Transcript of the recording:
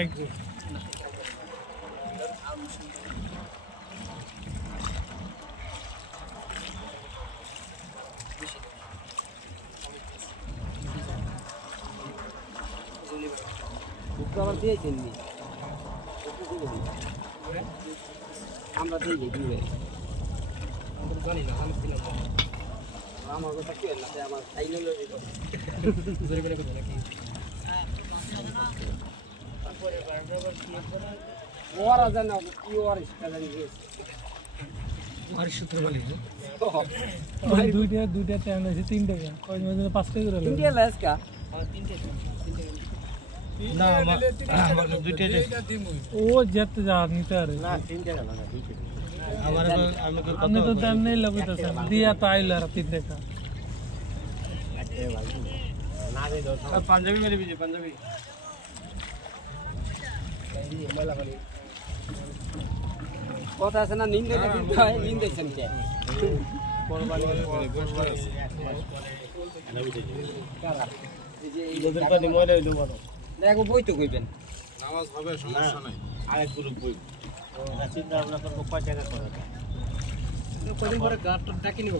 একদম আবার দিয়েছেন আমরা দিয়ে দিই জানি না আমি দিলাম আমার কথা কি না আমার ফাইনাল ওরা জানে কি ওর জানি সূত্র বলি দুইটা টাইম আছে 3 টাকা কয় মাঝে 5 টাকা করে তিনটে লাস কা না আমার দুইটা ও যেতে যা নিতে আরে না 3 টাকা না আমার আমি তো দাম নেই লাগতেছে দিয়া তো আইলো আর 3 টাকা এ ভাই না দে দাও পাঞ্জাবি মেরে বিজে পাঞ্জাবি এই মেলা বলি কথা আছে না নিন্দে দিতে হয় নিন্দে শুনতে কোরবানি ওদের পানি ময়লা হইলো বড় দেখো বই তো কইবেন নামাজ হবে সমস্যা নাই আরেক গ্রুপ বই চিন্তা ভাবনা করবো কয় টাকা করে কদিন পরে গাঁটটা ডাকি নিব